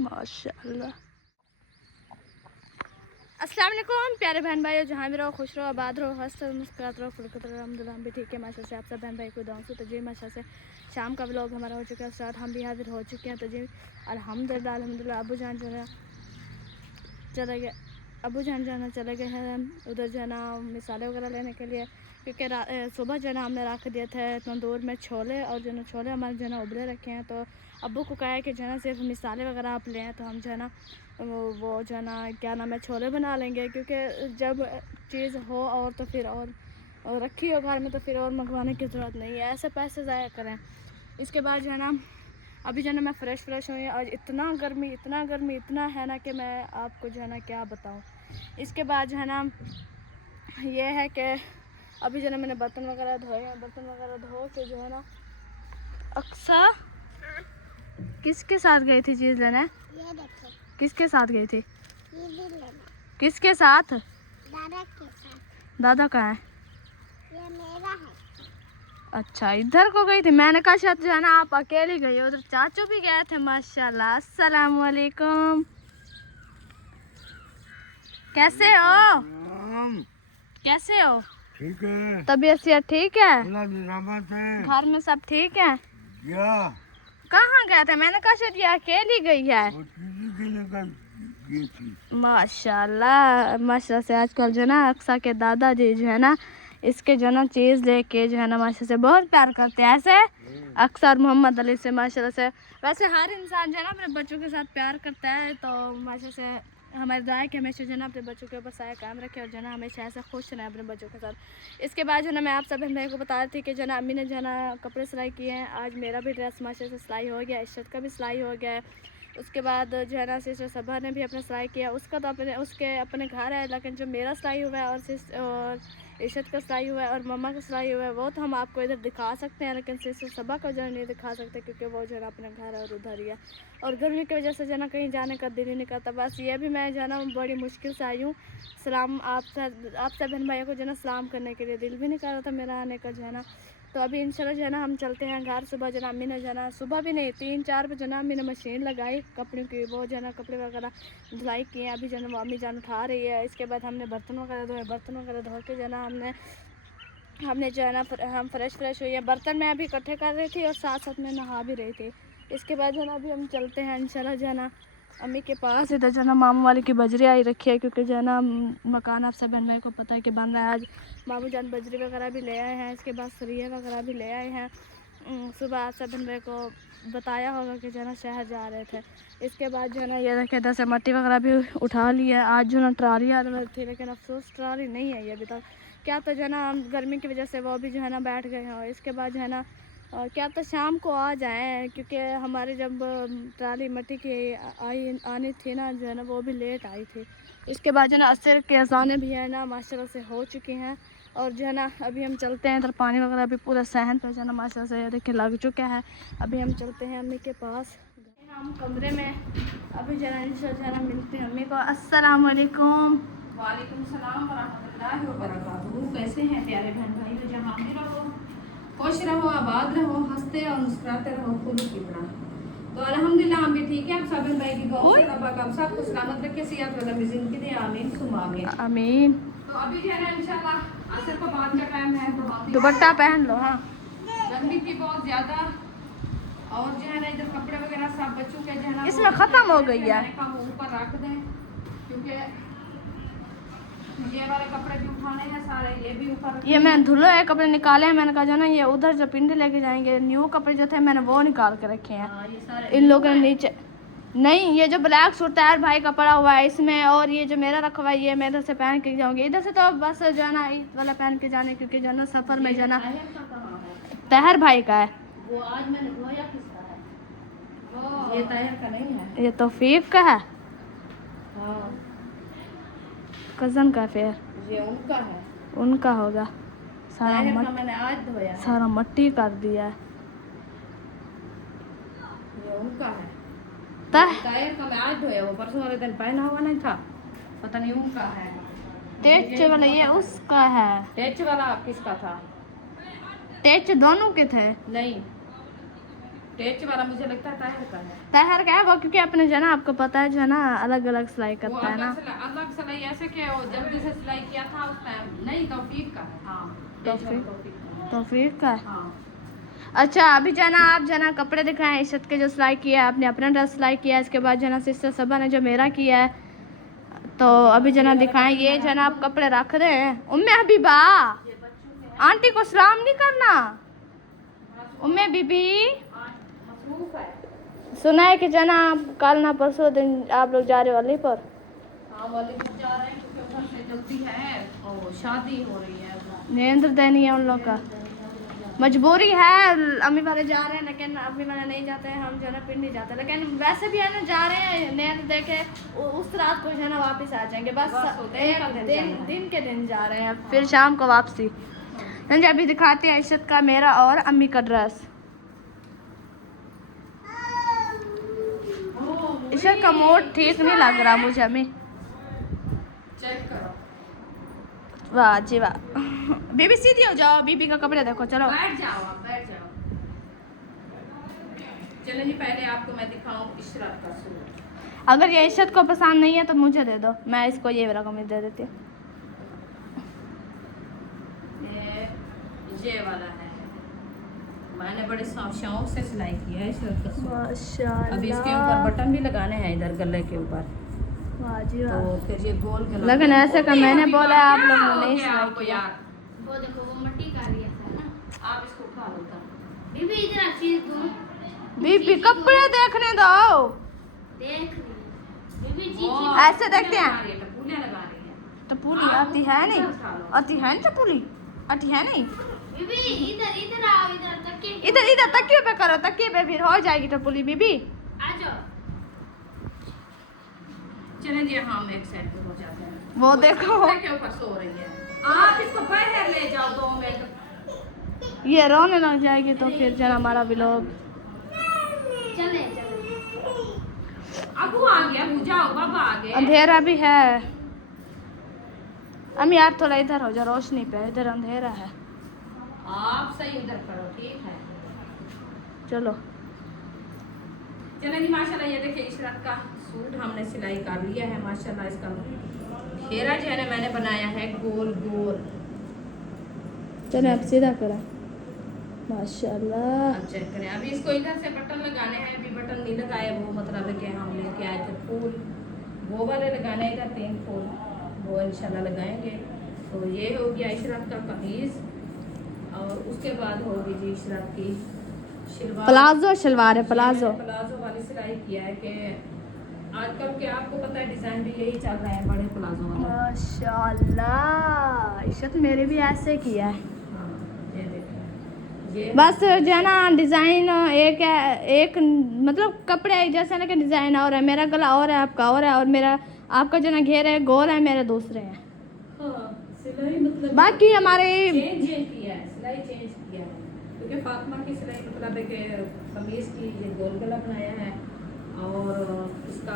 माशाल्लाह। अस्सलाम वालेकुम प्यारे बहन भाइयों, जहाँ भी रहो खुश रहो, आबाद रहो, हंसते रहो, मुस्कुराते रहो, फुलकत रहो। अल्हम्दुलिल्लाह हम भी ठीक है माशा से। आप सब बहन भाई को दाऊँ तो जी माशा से शाम का व्लॉग हमारा हो चुका है स्टार्ट, हम भी हाजिर हो चुके हैं। तो जी अल्हम्दुलिल्लाह अल्हम्दुलिल्लाह अबू जान जो है चले गए, अबू जान जाना चले गए हैं उधर जो है ना मिसाले वगैरह लेने के लिए, क्योंकि सुबह जो है ना हमने रख दिए थे तंदूर में छोले, और जो है ना छोले हमारे जो है ना उबले रखे हैं। तो अब्बू को कहा है कि जो है ना सिर्फ मिसाले वगैरह आप लें, तो हम जो है ना वो जो है ना क्या नाम है छोले बना लेंगे, क्योंकि जब चीज़ हो और तो फिर और रखी हो घर में तो फिर और मंगवाने की ज़रूरत नहीं है, ऐसे पैसे ज़ाया करें। इसके बाद जो है ना अभी जो है ना मैं फ़्रेश हुई और इतना गर्मी इतना है ना कि मैं आपको जो है ना क्या बताऊँ। इसके बाद जो है ना ये है कि अभी जो है ना मैंने बर्तन वगैरह धोए हैं, बर्तन वगैरह धो के जो है ना अक्सा किसके साथ गई थी चीज़ लेने? ये देखिए किसके साथ गई थी? ये भी लेना। किसके साथ? दादा के साथ। दादा कहाँ है? ये मेरा है। अच्छा इधर को गई थी, मैंने कहा शायद जो है ना आप अकेली गई, उधर चाचू भी गए थे माशाल्लाह। अस्सलाम वालेकुम, कैसे हो? कैसे हो? ठीक है। तबीयत सेहत ठीक है? घर में सब ठीक है? कहाँ गया था? मैंने कहा शायद ये अकेली गई है। माशाल्लाह माशाल्लाह से आजकल जो है ना अक्सा के दादाजी जो है ना इसके जो है ना चीज़ लेके जो है ना माशाल्लाह से बहुत प्यार करते हैं। ऐसे अक्सा और मोहम्मद अली से माशाल्लाह से, वैसे हर इंसान जो है ना अपने बच्चों के साथ प्यार करता है, तो माशाल्लाह से हमारी दुआ है कि हमेशा जो है ना अपने बच्चों के ऊपर साया कायम रखे और जो है ना हमेशा ऐसा खुश रहें अपने बच्चों के साथ। इसके बाद जो है ना मैं आप सब बहन भाई को बता रही थी कि जो है ना अम्मी ने जो है ना कपड़े सिलाई किए हैं। आज मेरा भी ड्रेस माशाल्लाह से सिलाई हो गया, इशरत का भी सिलाई हो गया है। उसके बाद जो है ना सिस्टर सबा ने भी अपना सिलाई किया, उसका तो अपने घर है, लेकिन जो मेरा सिलाई हुआ है और इशरत का सिलाई हुआ है और मम्मा का सिलाई हुआ है वो तो हम आपको इधर दिखा सकते हैं, लेकिन सिस्टर सबा को जो है नहीं दिखा सकते, क्योंकि वो जो है ना अपने घर है और उधर ही है, और गर्मी की वजह से जो है ना कहीं जाने का दिल ही नहीं करता। बस ये भी मैं जो है ना बड़ी मुश्किल से आई हूँ। सलाम आप सब बहन भाइयों को जो है ना सलाम करने के लिए दिल भी नहीं कर रहा था मेरा आने का जो है ना। तो अभी इंशाल्लाह जो है ना हम चलते हैं घर। सुबह जो है अम्मी ने जो है ना सुबह भी नहीं 3-4 बजे ना अम्मी ने मशीन लगाई कपड़ों की, वो जो है ना कपड़े वगैरह धुलाई किए हैं। अभी जो है ना अम्मी जान उठा रही है। इसके बाद हमने बर्तन वगैरह धोए, बर्तन वगैरह धो के जो है ना हमने जो है ना हम फ्रेश हुई है। बर्तन मैं अभी इकट्ठे कर रही थी और साथ साथ में नहा भी रही थी। इसके बाद जो है ना अभी हम चलते हैं इंशाल्लाह जो है ना अम्मी के पास। इधर जो है ना मामू वाले की बजरी आई रखी है, क्योंकि जो है ना मकान आप सब बहन भाई को पता है कि बन रहा है। आज मामू जान बजरी वगैरह भी ले आए हैं, इसके बाद सरिया वगैरह भी ले आए हैं। सुबह आप सब बहन भाई को बताया होगा कि जो है ना शहर जा रहे थे। इसके बाद जो है ना ये रखे इधर से मट्टी वगैरह भी उठा ली है। आज जो है ना ट्राली आ रही थी, लेकिन अफसोस ट्राली नहीं है ये अभी तक। क्या तो जो है ना गर्मी की वजह से वो भी जो है ना बैठ गए हैं। और इसके बाद जो है ना क्या तो शाम को आ जाएं, क्योंकि हमारे जब ट्राली मट्टी की आनी थी ना जो है ना वो भी लेट आई थी। इसके बाद जो है ना असर के अज़ाने भी है ना माशाल्लाह से हो चुकी हैं। और जो है ना अभी हम चलते हैं, इधर पानी वगैरह भी पूरा सहन पे जो है ना माशाल्लाह से देखिए लग चुका है। अभी हम चलते हैं अम्मी के पास, हम कमरे में अभी जो है ना मिलते हैं अम्मी को। अस्सलाम वालेकुम। वालेकुम सलाम वरहमतुल्लाहि वबरकातुहू। कैसे हैं प्यारे बहन भाइयों, जहाँ भी रहो खुश रहो, आबाद रहो, हंसते और मुस्कुराते रहो, खुद की तरह। तो अल्हम्दुलिल्लाह हम भी ठीक है। आप सब बहन भाई की दुआ से रब्बा का सबको सलामत रखे, सेहत वाला जिंदगी दे, आमीन सुम्मा आमीन। आमीन। तो अभी जो है ना इंशाल्लाह असर को बाद का टाइम है, तो हम दुपट्टा पहन लो। हाँ गर्मी थी बहुत ज्यादा, और जो है ना इधर कपड़े वगैरह सब बच्चों के जो है ना इसमें ख़त्म हो गई है। मैंने कहा वो ऊपर रख दें, क्योंकि ये वाले कपड़े भी उठाने हैं सारे, ये भी ऊपर। ये मैं धुलो है कपड़े निकाले हैं, मैंने कहा जो ना ये उधर जो पिंडे लेके जाएंगे, न्यू कपड़े जो थे मैंने वो निकाल के रखे हैं। इन लोगों ने नीचे नहीं, ये जो ब्लैक सूट तैयार भाई का पड़ा हुआ है इसमें, और ये जो मेरा रखा हुआ है ये मैं इधर से पहन के जाऊंगी। इधर से तो बस जो है ना ईद वाला पहन के जाने, क्योंकि जो है ना सफ़र में जो है ना तहर भाई का है। वो आज मैंने धोया किसका है? ये ताहिर का नहीं है, ये तौफीक का है। हाँ कज़न का, फिर ये उनका है, उनका होगा। ताहिर का मैंने आज धोया है। सारा मट्टी कर दिया है। ये उनका है, ताहिर का मैं आज धोया, वो परसों वाले दिन पहना हुआ नहीं था, पता नहीं उनका है। टेच वाला ये उसका है। टेच वाला किसका था? टेच दोनों के थे। नहीं टेच वाला मुझे लगता है ताहिर का है। तहर का है वो, क्योंकि अपने जो है ना आपको पता है जो है ना अलग अलग सिलाई वो करता है ना। अलग सिलाई ऐसे कि वो जब से सिलाई किया था उस टाइम नहीं तौफीक का है। हाँ टेच वाला तौफीक का है। हाँ अच्छा अभी जो है ना आप जो है ना कपड़े दिखाएं, इशत के जो सिलाई किया है आपने अपना ड्रेस सिलाई किया है, इसके बाद जो है ना सिस्टर सबा ने जो मेरा किया है, तो अभी जो है ना दिखाएं। ये जो है ना आप कपड़े रख रहे हैं। उम्मे हबीबा आंटी को सलाम नहीं करना। उम्मे बीबी मसरूफ है। सुना है कि जो है ना आप कल ना परसों दिन आप लोग जा रहे हो अली पर। हाँ वाले लोग जा रहे हैं क्योंकि उधर से जल्दी है और शादी हो रही है। नींद देनी है उन लोग का, मजबूरी है। अम्मी वाले जा रहे हैं लेकिन अम्मी वाले नहीं जाते हैं, हम जो है ना पिंडी जाते हैं, लेकिन वैसे भी है ना जा रहे हैं नींद दे के उस रात को जो है ना वापस आ जाएंगे। बस एक दिन के दिन जा रहे हैं, फिर शाम को वापसी। अभी दिखाते हैं इशत का मेरा और अम्मी का ड्रेस। इशत का मूड ठीक नहीं लग रहा मुझे अम्मी। चेक करो। वाह जी वाह। बीबी सीधी हो जाओ, बीबी का कपड़े देखो। चलो बैठ जाओ आप, बैठ जाओ। चलो जी पहले आपको मैं दिखाऊं इशरत का सूट। अगर ये इशत को पसंद नहीं है तो मुझे दे दो, मैं इसको ये वाला कमीज दे देती हूँ। ये वाला है, मैंने बड़े शौक से सिलाई किया है इशरत का सूट। माशाल्लाह। अभी इसके ऊपर बटन भी लगाने हैं इधर गले के ऊपर। वाह जी वाह। तो फिर ये गोल गला। लेकिन ऐसे का मैंने बोला आप लोग ने नहीं सिलाई आपको किया। यार वो देखो वो मट्टी का लिया था ना। आप इसको उठा लो तब। बीबी इधर चीज दूं। बीबी कपड़े देखने दो। देख रही है। बीबी जी वो ऐसे देखते हैं। टपूलियां लगा रही है। टपूली आती है नहीं, आती है नहीं टपूली, आती है नहीं। बीबी इधर इधर आओ, इधर तक इधर इधर तकिए पे करो, तकिए पे फिर हो जाएगी टपूली बीबी। आ जाओ। चलें जी हम एक साइड पे हो जाते हैं। वो देखो सोफे के ऊपर सो रही है। आप इसको बाहर ले जाओ 2 मिनट। ये रोने लग जाएगी तो फिर जरा हमारा व्लॉग। चले चले। अबू आ गया, अबू जाओ, बाबा आ गए। अंधेरा भी है। अम्मी आप थोड़ा इधर हो जाओ, रोशनी पे, इधर अंधेरा है। आप सही उधर करो, ठीक है। चलो चलें जी माशाल्लाह ये देखिए इशरत का सूट हमने सिलाई कर लिया है माशाल्लाह। इसका घेरा जो है ना मैंने बनाया है गोल गोल। चलो आप सीधा करा। माशाल्लाह। अब चेक करें। अभी इसको इधर से बटन लगाने हैं, अभी बटन नहीं लगाए, वो मतलब है कि हम लेके आए थे फूल, वो वाले लगाने हैं। इधर 3 फूल वो इंशाल्लाह लगाएंगे। तो ये हो गया इशरत का कमीज और उसके बाद होगी जी इशरत की शलवार। प्लाजो शलवार है, प्लाजो। प्लाजो वाली सिलाई किया है कि आजकल के आपको पता है डिजाइन भी यही चल रहा है, बड़े प्लाजो वाला। माशाल्लाह इशत मेरे भी ऐसे किया है। हाँ, ये देखिए ये बस जो है ना डिज़ाइन एक है, एक मतलब कपड़े एक जैसे ना कि डिज़ाइन और है। मेरा गला और है, आपका और है, और मेरा आपका जो ना घेर है गोल है, मेरे दूसरे हैं। हाँ, सिलाई मतलब बाकी हमारे चेंज किया है, सिलाई चेंज किया है क्योंकि फातिमा की सिलाई मतलब है कि कमीज की ये गोल गला बनाया है और इसका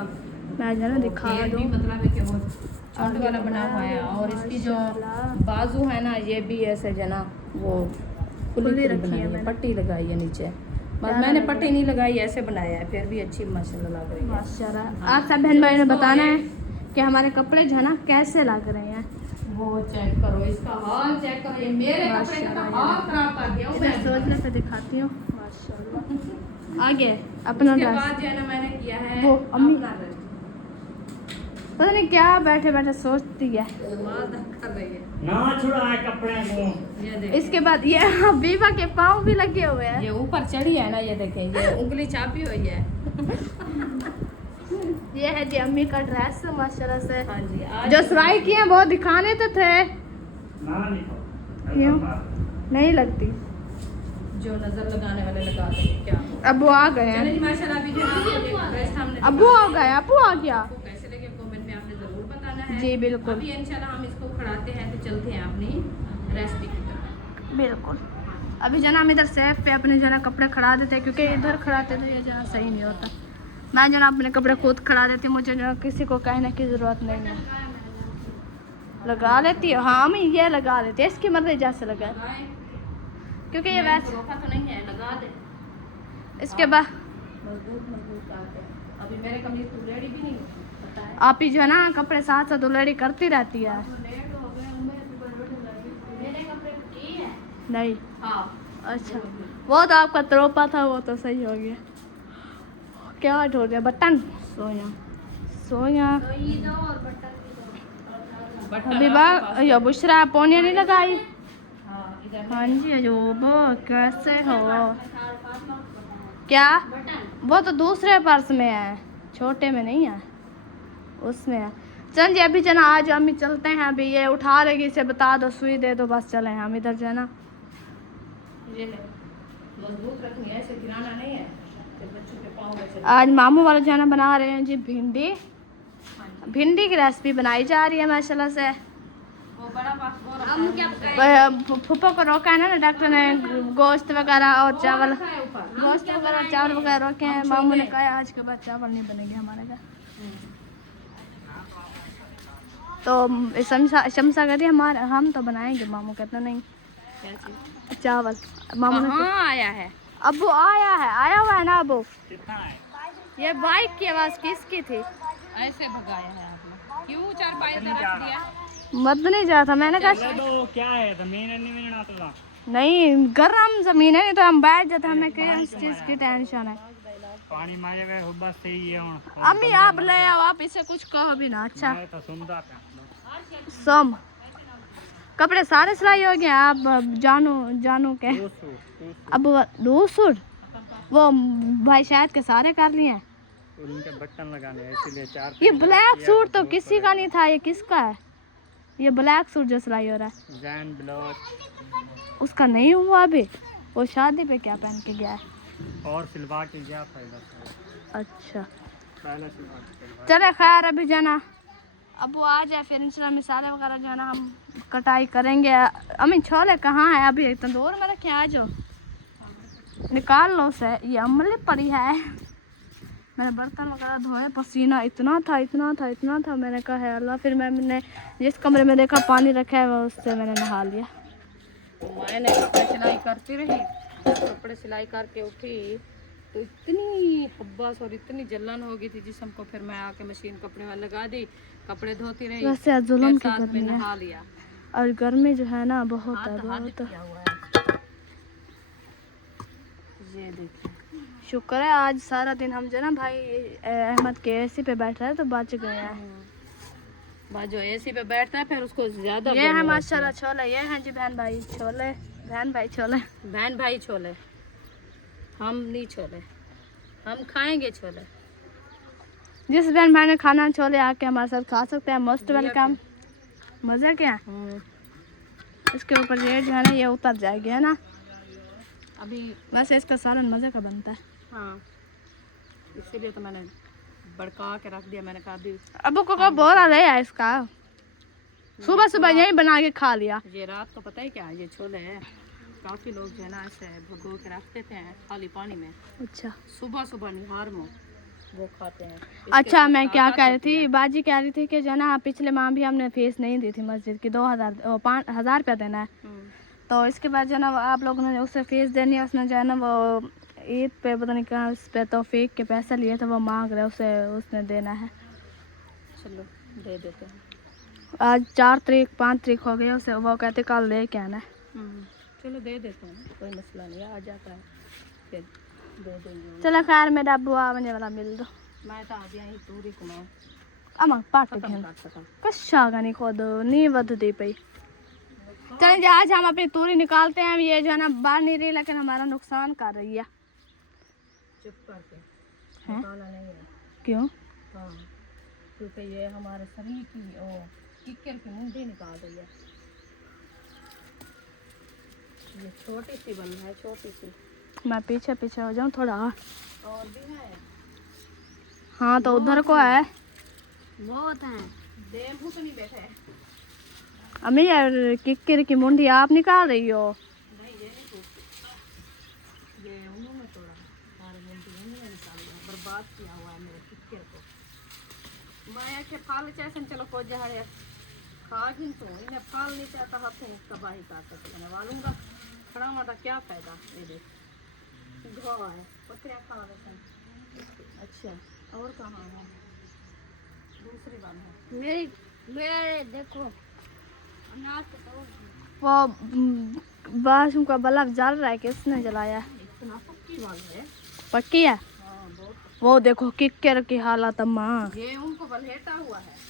मैं जो है ना दिखा घेर दूँ। भी मतलब है कि वो चौंट वाला बना हुआ है और इसकी जो बाजू है ना ये भी ऐसे जो ना वो खुली रखी बनाई है है, मैंने। पट्टी लगाई है नीचे। बस मैंने पट्टी नहीं लगाई, ऐसे बनाया है, फिर भी अच्छी माशाल्लाह लग रही है। माशाल्लाह। आप सब बहन भाई ने बताना है कि हमारे कपड़े जो है ना कैसे लग रहे हैं। वो चेक करो, इसका हाल चेक करो, ये मेरे कपड़े का तो हाल खराब कर दिया इधर सोचने पे दिखाती हूँ। माशाल्लाह आगे अपना उसके ड्रेस। बाद जो है ना मैंने किया है वो अम्मी अपना ड्रेस। पता नहीं क्या बैठे बैठे सोचती है। आवाज़ कर रही है। ना छुड़ाए कपड़े को। ये देखिए इसके बाद ये बीबा के पाँव भी लगे हुए हैं। ये ऊपर चढ़ी है ना, ये देखें ये उंगली चापी हुई है। ये है जी अम्मी का ड्रेस माशाल्लाह से। हाँ जी आज जो सिलाई किए हैं वो दिखाने तो थे, ना निको। क्यों नहीं लगती। जो नजर लगाने वाले लगा देंगे क्या हो। अब वो आ गए चलिए हैं। जी माशाल्लाह अभी जो है ये ड्रेस हमने अब वो आ गए, अब वो आ गया। आपको कैसे लगे कमेंट में आपने जरूर बताना है। जी बिल्कुल अभी इंशाल्लाह हम इसको खड़ाते हैं तो चलते हैं अपनी रेसिपी की तरफ। बिल्कुल। अभी जना हम इधर सेफ पे अपने जना कपड़े खड़ा देते हैं, क्योंकि इधर खड़ाते तो ये जना सही नहीं होता। मैं जना अपने कपड़े खुद खड़ा देती हूँ, मुझे जना किसी को कहने की ज़रूरत नहीं है। लगा लेती हूँ, हाँ मैं ये लगा लेती है, इसकी मर्जी जैसे लगाए, लगाए क्योंकि ये वैसे रोका तो नहीं है, लगा दे। इसके बाद मजबूत मजबूत आते हैं। अभी मेरे कमीज तो रेडी भी नहीं पता है। आप ही जो है ना कपड़े साथ साथ उलेड़ी करती रहती है। तो लेट हो गए मैं तो बड़बड़ लगी। मेरे कपड़े की है नहीं हाँ अच्छा वो तो आपका तरोपा था वो तो सही हो गया। क्या ढूंढ रहे बटन सोया सोया तो ये दो और बटन भी दो बट अभी बार यो बुशरा पोनिया नहीं लगाई। हाँ इधर हाँ जी अजूबो कैसे हो 5.5 लाख बटन क्या बटन वो तो दूसरे पर्स में है छोटे में नहीं है उसमें है। चल जी अभी जना आज अम्मी चलते हैं अभी ये उठा लेगी इसे बता दो सुई दे दो बस चले हम इधर जो है ना। ये ले मजबूत रखनी है ऐसे गिराना नहीं है फिर बच्चों के पाँव में चले। आज मामू वाले जो है ना बना रहे हैं जी भिंडी भिंडी की रेसिपी बनाई जा रही है माशाल्लाह से। वो बड़ा पास वो रखा हम क्या पकाए फूफा को रोका है ना डॉक्टर ने गोश्त वगैरह और चावल है ऊपर। गोश्त वगैरह चावल वगैरह रोके हैं। मामू ने कहा आज के बाद चावल नहीं बनेंगे हमारे घर तो शमसा करिए हमारे हम तो बनाएंगे मामू कहते नहीं क्या चीज़? चावल मामू ने कहाँ आया है? अब वो आया हुआ है ना अब कितना है? ये बाइक की आवाज़ किसकी थी। ऐसे भगाया है आप लोग क्यों चार पाई नहीं जा रख दिया? मत नहीं जा था मैंने कहा चलो तो क्या है जमीन नहीं मिलना तो नहीं गर्म जमीन है नहीं तो हम बैठ जाते हमें किस चीज़ की टेंशन है। पानी मारे हुए बस सही है हूँ अम्मी आप ले आओ आप इसे कुछ कहो भी ना अच्छा मैं तो सुनता था सम कपड़े सारे सिलाई हो गए आप जानू के अब दो सूट वो भाई शायद के सारे कर लिए हैं। उनके बटन लगाने हैं, इसीलिए 4 ये ब्लैक सूट तो किसी का नहीं था ये किसका है ये ब्लैक सूट जो सिलाई हो रहा है जैन ब्लाउज उसका नहीं हुआ अभी वो शादी पे क्या पहन के गया है। और सिलवा के क्या फायदा अच्छा पहले सिलवा के चले खैर अभी जाना अब वो आ जाए फिर इंशाल्लाह मिसाले वगैरह जो है ना हम कटाई करेंगे। अम्मी छोले कहाँ है अभी तंदूर में रखे आ जाओ निकाल लो उसे ये अमली पड़ी है। मैंने बर्तन वगैरह धोए पसीना इतना था मैंने कहा है अल्लाह फिर मैंने जिस कमरे में देखा पानी रखा है उससे मैंने नहा लिया। मैंने कपड़े सिलाई करती रही कपड़े सिलाई करके उठी तो इतनी हब्बास और इतनी जलन हो गई थी जिस्म को फिर मैं आके मशीन कपड़े में लगा दी कपड़े धोती रही वैसे आज जुल्म की साथ में गर्मी है नहा लिया। और गर्मी जो है ना बहुत है हाथ बहुत किया हुआ है ये देखिए शुक्र है आज सारा दिन हम जो है ना भाई अहमद के एसी पे बैठ रहे तो बच गए हैं। जो एसी पे बैठता है फिर उसको ज्यादा ये है माशाल्लाह छोले ये हैं जी बहन भाई छोले बहन भाई छोले हम नहीं छोले हम खाएंगे छोले। जिस बहन भाई ने खाना छोले आके हमारे साथ खा सकते हैं मोस्ट वेलकम मज़े क्या इसके ऊपर ये जो है ना ये उतर जाएगी है ना अभी वैसे इसका सालन मज़े का बनता है। हाँ इसीलिए तो मैंने बड़का के रख दिया मैंने कहा अभी अब को बोरा ले आया इसका सुबह सुबह यही बना के खा लिया। ये रात को पता है क्या ये छोले है काफ़ी लोग जो है ना ऐसे भगो के रखते थे खाली पानी में अच्छा सुबह निहार में वो खाते हैं। अच्छा मैं क्या कह रही थी बाजी कह रही थी कि जो है ना पिछले माह भी हमने फीस नहीं दी थी मस्जिद की 5,000 रुपया देना है तो इसके बाद जो है ना आप लोगों ने उससे फीस देनी है उसने जो है ना वो ईद पे पता नहीं कहाँ उस पर तौफीक के पैसे लिए थे वो मांग रहे उसे उसने देना है। चलो दे देते हैं आज 4 तारीख 5 तारीख हो गई उसे वो कहते कल ले के आना है। चलो दे देते हैं कोई मसला नहीं आ जाता है फिर दे देंगे। चलो खैर मेरा अबू आ मुझे वाला मिल दो मैं तो आ गया ही पूरी को मैं अमा पाट खत्म के कर सका कशा का नहीं खोद नहीं वधती पई। चलें जी आज हम अपनी तूरी निकालते हैं ये जो है ना बाहर नहीं रही लेकिन हमारा नुकसान कर रही है। चुप करके हैं? निकाला नहीं है क्यों हाँ क्योंकि ये हमारे शरीर की ओ किक्कर की मुंडी निकाल रही है। ये छोटी सी बन है छोटी सी मैं पीछे पीछे हो जाऊँ थोड़ा और भी है हाँ तो उधर को है बहुत हैं देव तो नहीं बैठे अम्मी यार किक्कर की मुंडी आप निकाल रही हो। नहीं ये नहीं पूछती ये उन्होंने तोड़ा सारे मुंडी उन्होंने निकाल दिया बर्बाद किया हुआ है मेरे किक्कर को। मैं के फाल चाहे चलो को जहाड़े खा ही तो इन्हें फाल नहीं चाहता हाथों तबाही कर सकते मैंने वालूंगा खड़ा था क्या फायदा ये देख घो है पत्रिया खा लेते। अच्छा और कहाँ है? दूसरी बात है मेरी मेरे देखो अनाज के तो वो बाथरूम का बल्ब जल रहा है, किसने जलाया है? इतना पक्की बात है। पक्की है? हाँ बहुत। वो देखो किक्कर की हालत अम्मा। ये उनको बलहेटा हुआ है।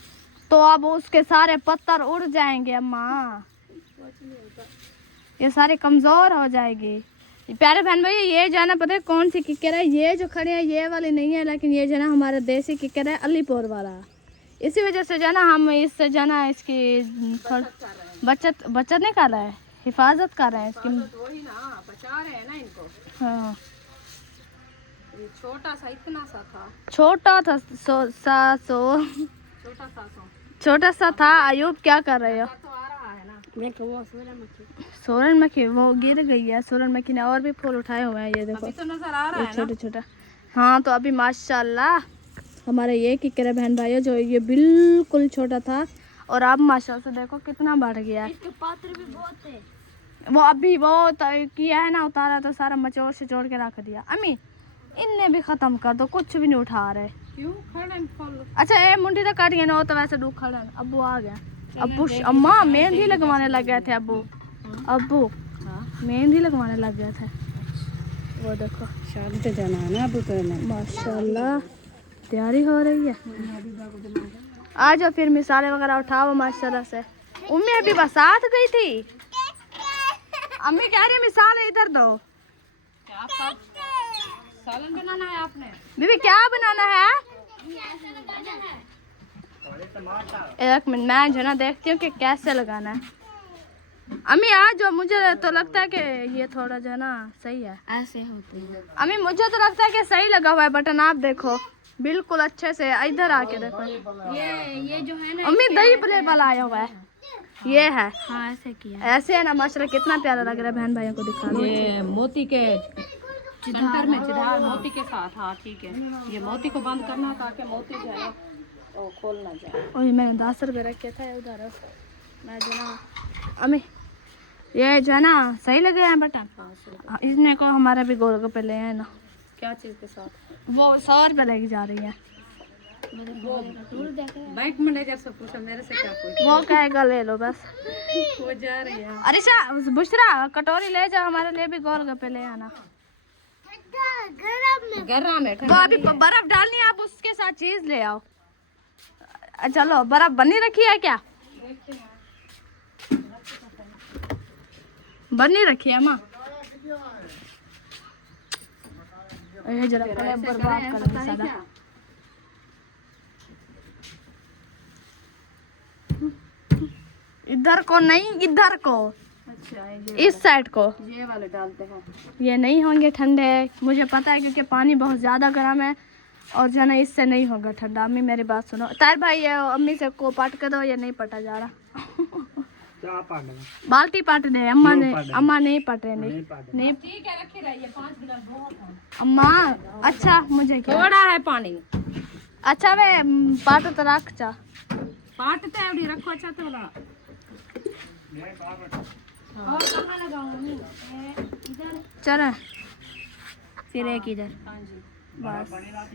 तो अब उसके सारे पत्थर उड़ जाएंगे अम्मा, ये सारे कमजोर हो जाएगी। प्यारे बहन भाई ये जो है ना पता है कौन सी किक्कर है? ये जो खड़े हैं ये वाली नहीं है, लेकिन ये जो है ना हमारा देसी किक्कर है अलीपुर वाला। इसी वजह से जो है ना हम इससे जो है ना इसकी बचत नहीं कर रहे हैं, हिफाजत कर रहे हैं इसकी। वही ना बचा रहे हैं ना इनको। हाँ ये छोटा सा इतना सा था। छोटा था छोटा सा था। अयूब क्या कर रहे हो? तो आ रहा है ना। देखो वो सूरजमुखी सूरजमुखी वो गिर गई है। सूरजमुखी ने और भी फूल उठाए हुए हैं, ये देखो अभी तो नजर आ रहा है ना। छोटे छोटे। हाँ तो अभी माशाल्लाह हमारे ये किक्कर है बहन भाइयों, जो ये बिल्कुल छोटा था और अब माशाल्लाह से देखो कितना बढ़ गया है। इसके पात्र भी बहुत थे। वो अभी वो किया है ना, उतारा तो सारा मचोड़ से जोड़ के रख दिया। अम्मी इनने भी खत्म कर दो, कुछ भी नहीं उठा रहे। क्यों खड़े फल? अच्छा ये मुंडी तो कट गया ना, वो तो वैसे डूब खड़ा है। अब्बू आ गया। अब्बू अम्मा मेहंदी लगवाने लग गए थे। अब्बू मेहंदी लगवाने लग गए थे। वो देखो शादी पे जाना है ना अभी तो। माशाल्लाह तैयारी हो रही है। आ जाओ फिर मिसालें वगैरह उठाओ माशाल्लाह से। उम्मी अभी बसात गई थी। अम्मी कह रही है मिसाल इधर दो। सालन बनाना है आपने? बीबी क्या बनाना है? एक मिनट मैं जो ना देखती हूँ कि कैसे लगाना है। अम्मी आज जो मुझे तो लगता है कि ये थोड़ा जो है ना सही है। ऐसे होते हैं। अम्मी मुझे तो लगता है कि सही लगा हुआ है बटन। आप देखो बिल्कुल अच्छे से इधर आके देखो। ये जो है ना अम्मी दही प्लेबल आया हुआ है। ये है हाँ ऐसे किया। ऐसे है ना माशाल्लाह कितना प्यारा लग रहा है। बहन भाइयों को दिखा दो। ये मोती के सेंटर में चिढ़ा मोती के साथ। हाँ ठीक है। ये मोती को बंद करना ताकि मोती जो है वो खोल ना जाए। और ये मैंने 10 रुपये रखे थे उधर। मैं जो ना अम्मी ये जो है ना सही लग रहा है बटन। हाँ, इसने को हमारा भी गोलगप्पे ले हैं ना। क्या चीज़ के साथ? वो 100 रुपये लेके जा रही है। बैंक मैनेजर से पूछो, मेरे से क्या पूछो। वो कहेगा ले लो बस। वो जा रही है। अरे बुशरा कटोरी ले जाओ, हमारे लिए भी गोलगप्पे ले आना। गरम है। तो अभी बर्फ डालनी है, आप उसके साथ चीज ले आओ। चलो बर्फ बनी रखी है क्या? बनी रखी है माँ। ये जरा बर्बाद कर दी सारा। इधर को नहीं, इधर को। अच्छा इस साइड को। ये वाले डालते हैं। ये नहीं होंगे ठंडे, मुझे पता है क्योंकि पानी बहुत ज़्यादा गर्म है और जो ना इससे नहीं होगा ठंडा। अम्मी मेरी बात सुनो। तार भाई ये अम्मी से को पाट कर दो, ये नहीं पटा जा रहा। क्या पाटना? बाल्टी पाट दे। अम्मा ने पाटे? अम्मा नहीं पट रहे। नहीं ठीक है रखी रहिए। 5 गिलास बहुत है। अम्मा अच्छा मुझे क्या थोड़ा है पानी। अच्छा वे पाट तो रख चा। पाटते है रखो। अच्छा थोड़ा और कहाँ लगाऊंगी? इधर चल फिर एक इधर। हाँ जी बस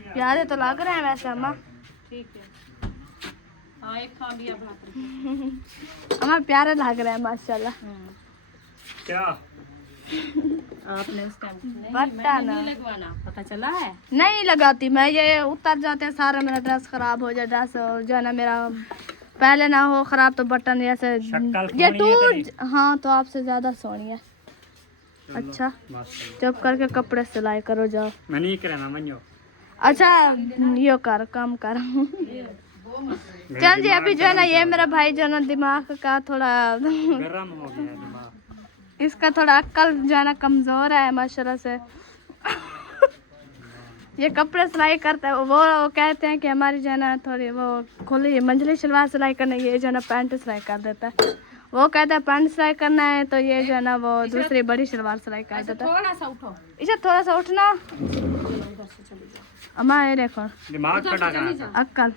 प्यारे तो लग रहे हैं वैसे अम्मा। ठीक है। हाँ एक खा लिया भात। अम्मा प्यारे लग रहे हैं माशाल्लाह। क्या आपने उस टाइम बट्टा ना नहीं लगवाना, पता चला है? नहीं लगाती मैं। ये उतर जाते हैं सारा, मेरा ड्रेस खराब हो जाए। ड्रेस जो है ना मेरा पहले ना हो खराब तो बटन ऐसे शक्ल ये सोहनी है टूट। हाँ तो आपसे ज्यादा सोनी है। अच्छा चुप करके कपड़े सिलाई करो जाओ। मैं नहीं करना मनियो। अच्छा यो कर काम कर। चल जी अभी जो है ना ये मेरा भाई जो है ना दिमाग का थोड़ा गरम हो गया दिमाग। इसका थोड़ा अक्ल जो है ना कमजोर है माशाल्लाह से। ये कपड़े सिलाई करता है। वो कहते हैं कि हमारी जो है ना थोड़ी वो खुली मंझली शलवार सिलाई करना, ये जो है ना पैंट सिलाई कर देता है। वो कहता है पैंट सिलाई करना है तो ये जो है ना वो दूसरी बड़ी शलवार सिलाई कर देता है। थोड़ा सा उठो। इसे थोड़ा सा उठना। अम्मा ये देखो दिमाग खड़ा करा। अक्ल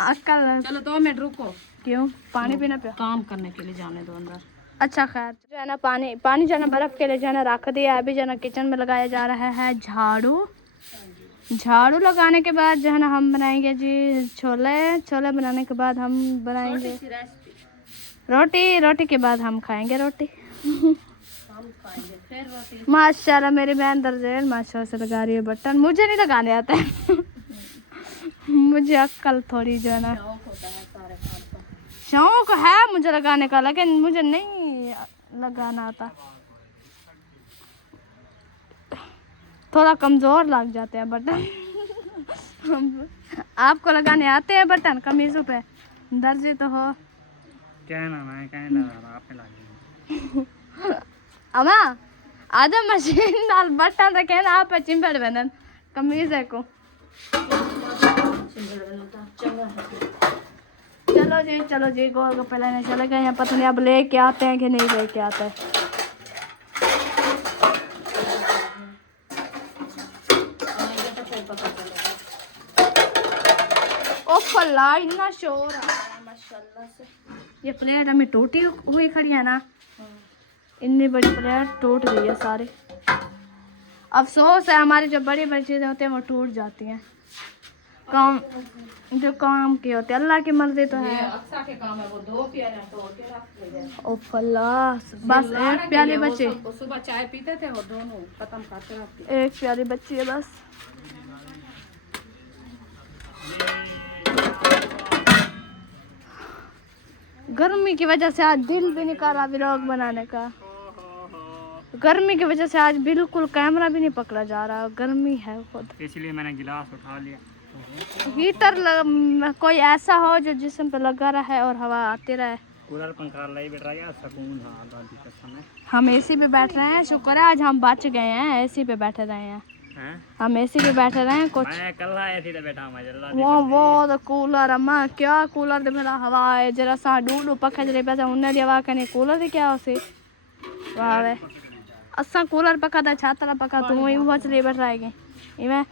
अक्ल। चलो 2 मिनट रुको। क्यों? पानी पीना पियो। काम करने के लिए जाने दो अंदर। अच्छा खैर जो है ना पानी जो है ना बर्फ़ के लिए जो है ना रख दिया। अभी जो है ना किचन में लगाया जा रहा है झाड़ू लगाने के बाद जो है ना हम बनाएंगे जी छोले बनाने के बाद हम बनाएंगे रोटी के बाद हम खाएंगे रोटी। माशाल्लाह मेरी बहन दर्जेल माशाल्लाह से लगा रही है बटन। मुझे नहीं लगाने आता है मुझे अक्ल थोड़ी जो है ना शौक है मुझे लगाने का, लेकिन मुझे नहीं लगाना आता। थोड़ा कमज़ोर लग जाते हैं बटन आपको लगाने आते हैं बटन कमीज़ों पे? दर्जी तो हो। कहना मैं कहना आप पे लगी अमा आधा मशीन डाल बटन रखे ना आप चिंबड़ बनन कमीज है को। चलो जी गोलगप्पे लेने चले गए हैं। पता नहीं अब लेके आते हैं कि नहीं लेके आते हैं। ओ फला इतना शोर आ रहा है माशाल्लाह से। ये प्लेट हमें टूटी हुई खड़ी है ना, इतनी बड़ी प्लेट टूट गई है सारी। अफसोस है हमारी जो बड़ी बड़ी चीज़ें होती हैं वो टूट जाती हैं। काम की होती है, अल्लाह की मर्जी तो है। अक्सा के काम है वो 2 प्याले तोड़ के रख ले। ओ फल्ला बस एक प्याली बची। सुबह चाय पीते थे और दोनों खत्म करते रखते। एक प्याली बची है बस। गर्मी की वजह से आज दिल भी नहीं कर रहा व्लॉग बनाने का। गर्मी की वजह से आज बिल्कुल कैमरा भी नहीं पकड़ा जा रहा, गर्मी है खुद। इसलिए मैंने गिलास उठा लिया। हीटर कोई ऐसा हो जो जिस्म पे लगा रहा है और हवा आती रहे। कूलर पंखा लाई बैठ रहा है सुकून। हाँ दादी का समय हम एसी पे बैठ रहे हैं, शुक्र है आज हम बच गए हैं, एसी पे बैठे रहे हैं। हम एसी पे बैठे रहे हैं। कुछ मैं कल एसी पे बैठा हूं वो तो कूलर अम्मा क्या कूलर दे मेरा हवा है जरा सा डूडू पखे जरे पैसा उन्हें दी हवा कने कूलर दी क्या उसे वाह वे असा कूलर पका था छातरा पका तू ही वो चले बैठ रहेगी इवे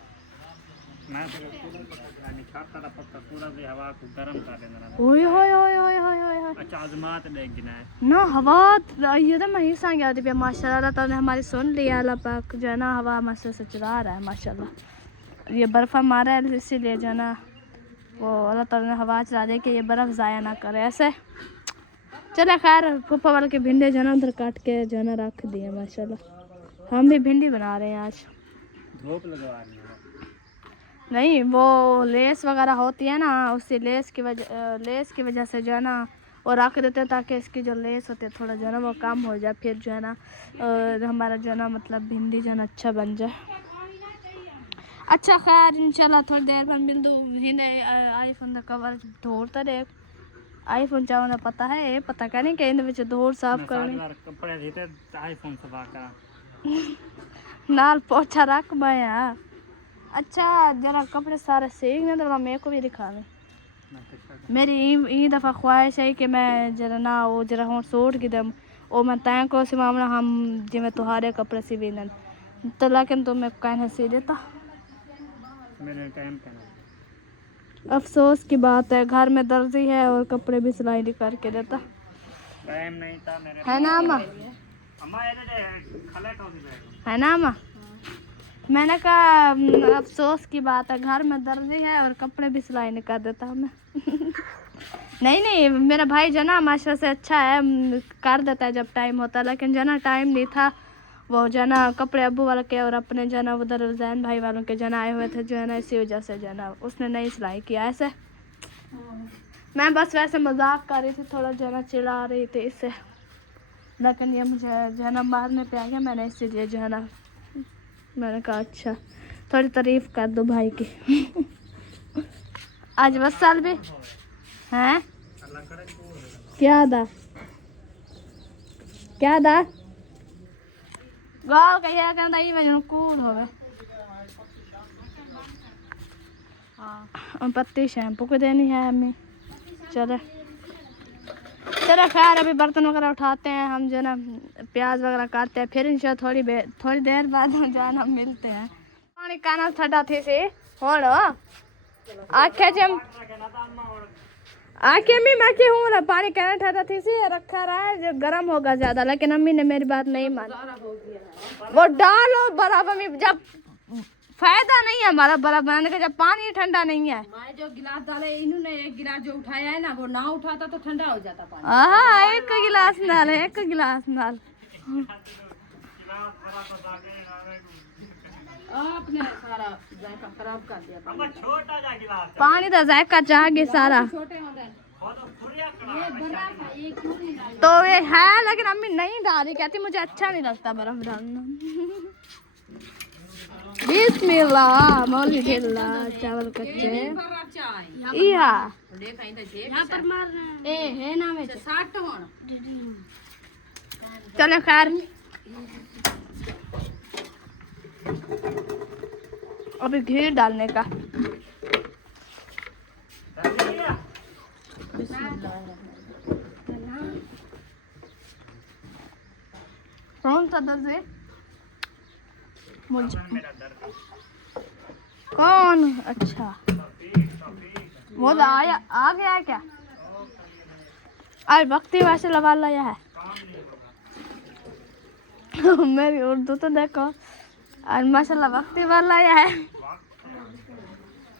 मैं तो कूलर पका नहीं छातरा पका कूलर दी हवा को गर्म कर देना। ओए होए होए होए होए होए अच्छा आजमात देख गिना है ना हवा ये तो मैं सांग गया थी माशाल्लाह ताला ने हमारी सुन लिया। अल्लाह पाक जो है ना हवा मस्त से चला रहा है माशाल्लाह। ये बर्फ़ मारा है इसीलिए जो है ना वो अल्लाह ताला ने हवा चला दे कि ये बर्फ़ ज़ाया ना करे ऐसे। चले खैर फूफा वाले के भिंडे जो है ना उधर काट के जो है ना रख दिए माशाल्लाह। हम भी भिंडी बना रहे हैं आज। धूप लगवा रही है नहीं वो लेस वगैरह होती है ना उससे लेस की वजह से जो है ना वो रख देते हैं ताकि इसकी जो लेस होती है थोड़ा जो है ना वो कम हो जाए, फिर जो है ना हमारा जो है ना मतलब भिंडी जो है ना अच्छा बन जाए। अच्छा खैर इंशाल्लाह थोड़ी देर बाद मिल दूँ हिंदे आईफोन का कवर ढोरता देख आईफोन चाहो पता है पता कहने के इन धोर साफ करनी कपड़े धीते आईफोन से बाका नाल पोछा रख मैं। अच्छा जरा कपड़े सारे सेक ना तो मेरे को भी दिखा ले। मेरी ई दफ़ा ख्वाहिश है कि मैं जरा ना वो जरा हूँ सूट की दम वो मैं तय को सी मामला हम जिमें तुहारे कपड़े सी भी तो लेकिन तो मैं कहना सी देता। मेरे टाइम पे अफसोस की बात है घर में दर्जी है और कपड़े भी सिलाई नहीं करके देता। टाइम नहीं था मेरे है ना अम्मा? अम्मा ये खले का है ना अम्मा? मैंने कहा अफसोस की बात है घर में दर्जी है और कपड़े भी सिलाई नहीं कर देता हमें नहीं मेरा भाई जो ना माशा से अच्छा है कर देता है जब टाइम होता है, लेकिन जो ना टाइम नहीं था वो जो ना कपड़े अब्बू वाले के और अपने जो ना उधर जैन भाई वालों के जो ना आए हुए थे जो है ना इसी वजह से जो ना उसने नहीं सिलाई किया ऐसे। मैं बस वैसे मजाक कर रही थी थोड़ा जो ना चिढ़ा रही थी इससे, लेकिन ये मुझे जो है ना मारने पे आ गया। मैंने इसीलिए जो है ना मैंने कहा अच्छा थोड़ी तारीफ कर दो भाई की आज बस साल भी हैं क्या दा गाल कहिया कहंदा ई वजन कूल होवे पत्ती शैम्पू को देनी है हमें। चलो खैर अभी बर्तन वगैरह उठाते हैं हम जो ना प्याज वगैरह काटते हैं फिर इंशाल्लाह थोड़ी देर बाद हम जो है ना मिलते हैं। पानी काना ठंडा थी से होड़ आखे जम आके मैं की हूँ ना, पानी कहना ठहरा थी सी रखा रहा है जो गर्म होगा ज्यादा, लेकिन अम्मी ने मेरी बात नहीं मानी। सारा हो गया है। वो डालो बर्फ में, जब फायदा नहीं है हमारा बर्फ बनाने का जब पानी ठंडा नहीं है। मैं जो गिलास डाले इन्होंने एक गिलास जो उठाया है ना, वो ना उठाता तो ठंडा हो जाता पानी। हाँ एक गिलास नाल है, एक गिलास नाल। आपने सारा जायका खराब कर दिया पानी। छोटा जा गिलास पानी तो जायका चाह गया सारा। छोटे हो रहे ये बड़ा था, ये क्यों नहीं डाला? तो ये है, लेकिन अम्मी नहीं डाली, कहती मुझे अच्छा नहीं लगता बर्फ डालना। बिस्मिल्लाह मौलिदिल्लाह, चावल कच्चे बर्फ चाय इहा देखा इंदा देख यहाँ पर मार रहे हैं। है ना में 60 होन चलो खैर अभी घी डालने का। कौन सा दर्द है मुझे? कौन? अच्छा वो तो आया आ गया है क्या? आज वक्ती वैसे लगा लाया है। मेरी उर्दू तो देखो, आज माशाल्लाह वक्ती वाला आया है।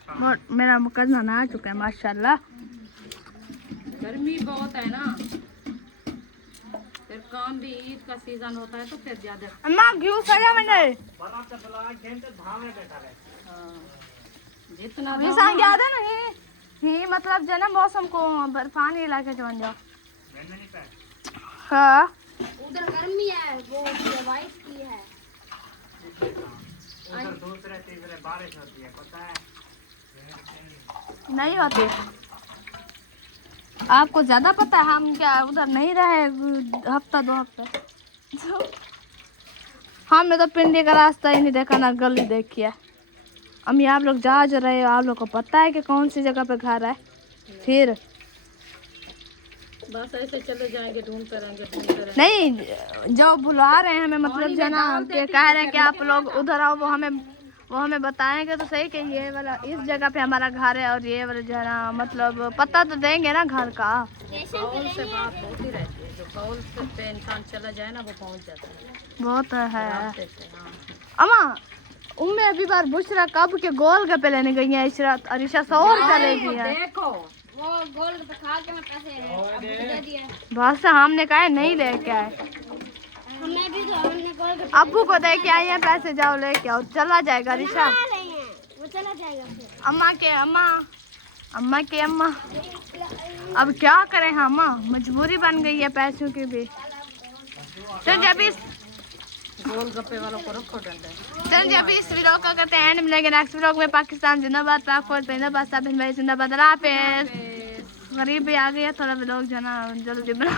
और मेरा मुकदमा ना आ चुका है माशाल्लाह। गर्मी बहुत है ना, फिर काम भी ईद का सीजन होता है तो फिर ज्यादा। अम्मा घी सजा मैंने जितना वैसा याद है ना ही मतलब जो ना मौसम को बर्फानी इलाके जो बन जाओ। हाँ उधर गर्मी है, वो वाइट की है। उधर दूसरे तीसरे बारिश होती है, पता है? नहीं होती, आपको ज्यादा पता है। हम क्या उधर नहीं रहे हफ्ता 2 हफ्ते। हमने तो पिंडी का रास्ता ही नहीं देखा, ना गली देखी है। अम्मी आप लोग जा जो रहे हो, आप लोग को पता है कि कौन सी जगह पे घर है? फिर बस ऐसे चले जाएंगे, ढूंढते रहेंगे। नहीं, जो बुला रहे हैं हमें, मतलब जो ना कि कह रहे हैं कि आप लोग उधर आओ, वो हमें बताएंगे तो सही कि ये वाला इस जगह पे हमारा घर है, और ये वाला जो है ना मतलब पता तो देंगे ना घर का। कॉल से बात होती रहती है, जो कॉल पे इंसान चला जाए ना वो पहुंच जाता है। वो तो है। रास्ते से, हाँ। अम्मा उम्मे अभी बार बुशरा कब के गोल गप्पे लेने गई है इशरत, और ईशा 100 रुपया ले गया। देखो वो गोल पे खा के मैं पैसे अब दे दिए। बस हमने कहा नहीं लेके आए, हमने भी तो हमने गोल पे अब्बू को दे के आई है पैसे, जाओ लेके आओ, चला जाएगा रिशा। रहे हैं, वो चला जाएगा फिर। अम्मा के अम्मा अब क्या करें हम, मजबूरी बन गई है पैसों की भी। चल जब इस गोलगप्पे वालों को रखो डंडे। चल जब इस व्लॉग का करते हैं, मिलेंगे नेक्स्ट व्लॉग में। पाकिस्तान जिंदाबाद, पाक फौज जिंदाबाद, साबिन भाई जिंदाबाद। हाफिज़। गरीबी आ गई है, थोड़ा व्लॉग जो ना जल्दी बना।